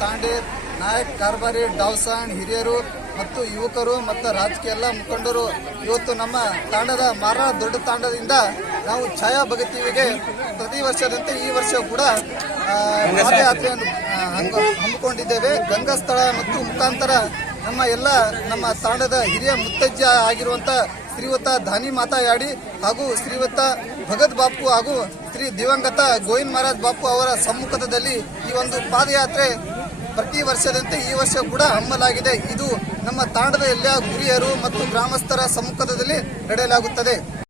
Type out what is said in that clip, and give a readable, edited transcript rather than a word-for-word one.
ತಾಂಡೆ, ನಾಯಕ್, ಕಾರ್ಬಾರಿ, ಡಾವ್ಸಾಣ್ ಹಿರಿಯರು ಮತ್ತು ಯುವಕರು ಮತ್ತು ರಾಜಕೀಯ ಎಲ್ಲ ಮುಖಂಡರು ಇವತ್ತು ನಮ್ಮ ತಾಂಡದ ಮಾರ ದೊಡ್ಡ ತಾಂಡದಿಂದ ನಾವು ಛಾಯಾ ಭಗತಿವಿಗೆ ಪ್ರತಿ ವರ್ಷದಂತೆ ಈ ವರ್ಷ ಕೂಡ ಪಾದಯಾತ್ರೆಯನ್ನು ಹಮ್ಮಿಕೊಂಡಿದ್ದೇವೆ. ಗಂಗಾಸ್ಥಳ ಮತ್ತು ಮುಖಾಂತರ ನಮ್ಮ ತಾಂಡದ ಹಿರಿಯ ಮುತ್ತಜ್ಜ ಆಗಿರುವಂತ ಶ್ರೀಯುತ ಧಾನಿ ಮಾತಾಯಾಡಿ ಹಾಗೂ ಶ್ರೀಯುತ ಭಗತ್ ಬಾಪು ಹಾಗೂ ಶ್ರೀ ದಿವಂಗತ ಗೋವಿಂದ್ ಮಹಾರಾಜ್ ಬಾಪು ಅವರ ಸಮ್ಮುಖದಲ್ಲಿ ಈ ಒಂದು ಪಾದಯಾತ್ರೆ ಪ್ರತಿ ವರ್ಷದಂತೆ ಈ ವರ್ಷ ಕೂಡ ಹಮ್ಮಲಾಗಿದೆ. ಇದು ನಮ್ಮ ತಾಂಡದ ಎಲ್ಲ ಗುರಿಯರು ಮತ್ತು ಗ್ರಾಮಸ್ಥರ ಸಮ್ಮುಖದಲ್ಲಿ ನಡೆಯಲಾಗುತ್ತದೆ.